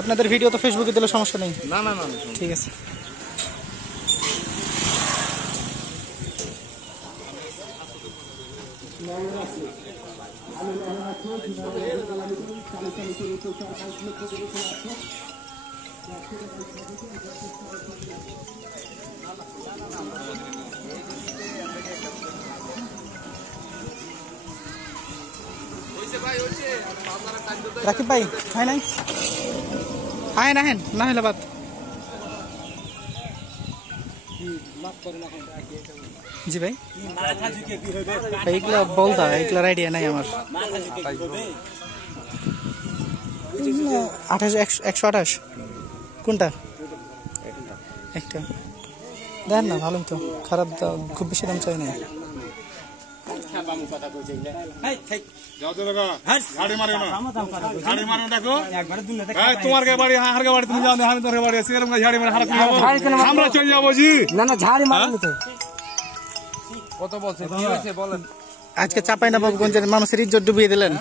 আপনাদের ভিডিও তো ফেসবুকে দিলে সমস্যা নেই। না না না ঠিক আছে। রাকিব ভাই হয় নাই আয় না হেন না হলে বাদ জি ভাই এইগুলা বলতা এইগুলার আইডিয়া নাই আমার 128 কোনটা একটা দেন না ভালোই তো খারাপ খুব বেশি দাম চাই না তোমার বাড়ি হার বাড়ি তুমি যাও আমি তোমার বাড়ি আছি ঝাড়ি মারে আমরা চলে যাবো জি না না ঝাড়ি মারেনি তো কত বলছে কি হয়েছে বলেন আজকে চাঁপাইনবাবগঞ্জের মানুষের ইজ্জত ডুবিয়ে দিলেন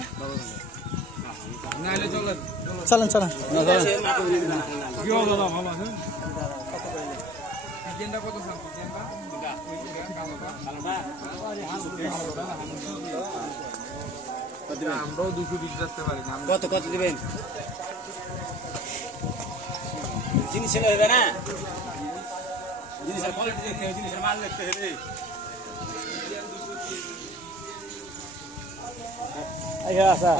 চলেন চলেন আমরাও 220 রাখতে পারি না কত কত দিবেন জিনিস হবে না জিনিসের কোয়ালিটি দেখতে হবে জিনিসের মাল দেখতে হবে আইয়া আসা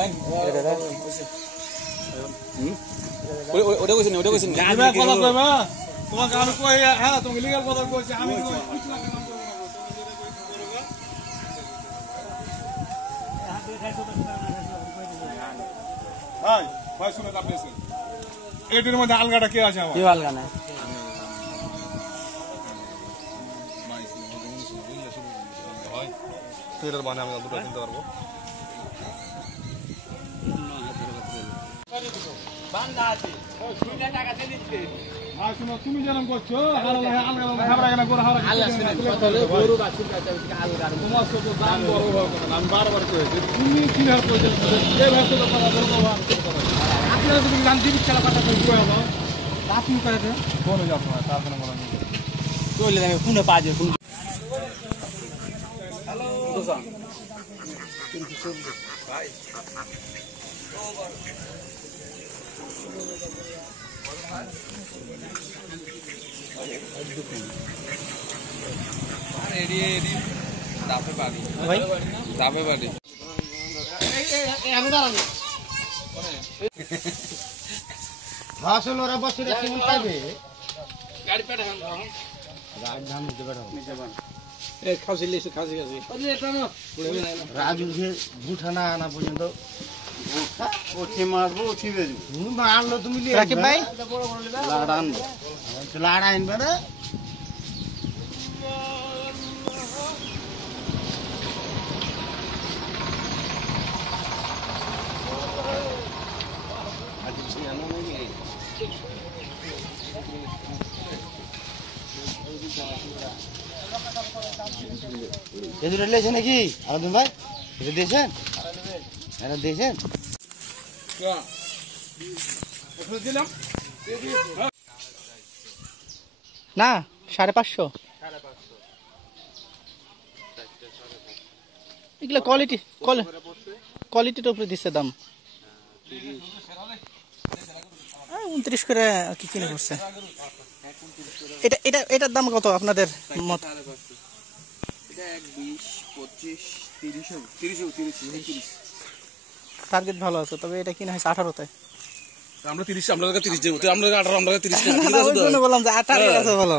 ওটা কইছেন কথা কইবা তোমাকে আমি কই হ্যাঁ তুমি লিগ্যাল কথা কইছি আমি ভাই ভাই শুনে আপনি এটির মধ্যে আলগাটা কে আছে আমার কি আলগা না এটার মানে আমি দুটো কিনতে পারবো বান্দা আছে দুইটা টাকা দিয়ে দিতে আর শুনো তুমি যেরকম করছো আলগা খাবার কেন করে হারা আল্লাহ শুনে কত গরু বাছুর কাছে আলগা তোমার তো দাম বড় হবে না আমি বারবার কইছি তুমি কি ভাবে কইছো এই ভাবে তো কথা বলবো আপনারা যদি জানতে ইচ্ছা কথা কইছো হলো আপনি করে দেন কোন যাব না তার কোনো বলা নেই চলে যাবে ফোনে পাজে ফোন হ্যালো দোসা ভাই রেডি রেডি দাপে বাড়ি ভাই দাপে বাড়ি আমি দাঁড়ানো আসলে ওরা বসে রাখতে পারবে গাড়ি পাঠান গাড়ি নাম দিতে পারো এ খাসি লেছে খাসি খাসি ওরে এটা না রাজু যে বুঠানা আনা পর্যন্ত ওঠে মারবো উঠি বেজু তুমি মারলো তুমি রাকিব ভাই লাড়া আনবো লাড়া আনবে না এটা লেছে নাকি আলাদুল ভাই এটা দিয়েছেন এটা দিয়েছেন না 550 এগুলো কোয়ালিটির উপরে দিচ্ছে দাম 29 করে কি কিনে করছে এটার দাম কত আপনাদের মত এটা 20 25 30 টার্গেট ভালো আছে তবে এটা কিনা হয়েছে 18 আমরা 30 আমরা 30 দেব আমরা 18 আমরা 30 না ওই জন্য বললাম যে 18 আছে ভালো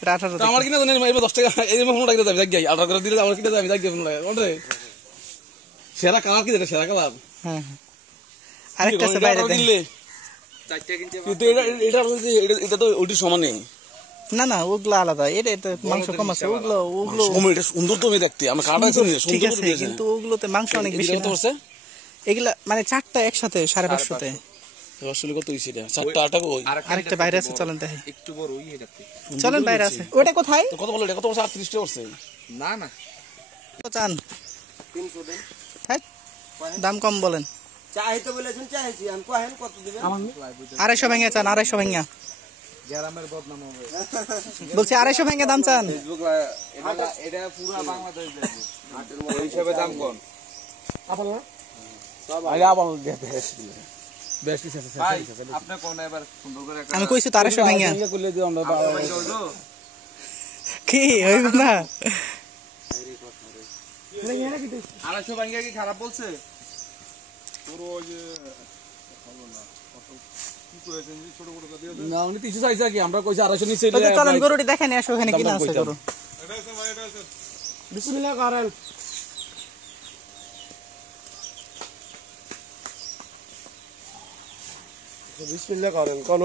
এটা 18 আমার কিনা জানেন এবার 10 টাকা এই ফোন টাকা দাবি যাই 18 করে দিলে আমার কিনা দাবি যাই ফোন লাগে ওরে সেরা কালার কি এটা সেরা কালার হ্যাঁ আরেকটা আছে বাইরে দিলে চারটা কিনতে কিন্তু এটা তো ওটির সমান নেই না না ওগুলো আলাদা এটা মাংস কম আছে ওগুলো এটা সুন্দর তো আমি দেখতে আমি কাটা ঠিক আছে কিন্তু ওগুলোতে মাংস অনেক বেশি করছে এগুলা মানে চারটা একসাথে 550 তে আসলে কত হইছে এটা চারটা আটা কই আরেকটা বাইরে আছে চলেন দেখি একটু বড় ওই দেখতে চলেন বাইরে আছে ওটা কোথায় কত বলে এটা কত 38 টা করছে না না কত চান 300 দেন হ্যাঁ দাম কম বলেন চাইতে বলেছেন চাইছি আমি কহেন কত দিবেন 250 ভেঙে চান, 250 ভেঙে গ্রামের বদনাম হবে বলছি 250 ভেঙে দাম চান। ফেসবুক এটা পুরো বাংলাদেশ দেখবে ওই হিসাবে দাম কোন আরে আবার বেশ কিছু আছে ভাই আপনি কোন এবার সুন্দর করে আমি কইছি তো 250 ভেঙে করলে দিও আমরা কি হইব না। 250 ভাঙ্গা কি খারাপ বলছে তোর ওই যে ভালো না কি করেছেন ছোট ছোট কথা দিয়ে না উনি 300 চাইছে কি আমরা কইছি 250 নিচে তো চলেন গরুটি দেখেন আসো এখানে কি না আছে গরু। এটা আছে ভাই এটা আছে বিসমিল্লাহ করেন বিসমিল্লাহ করেন কোন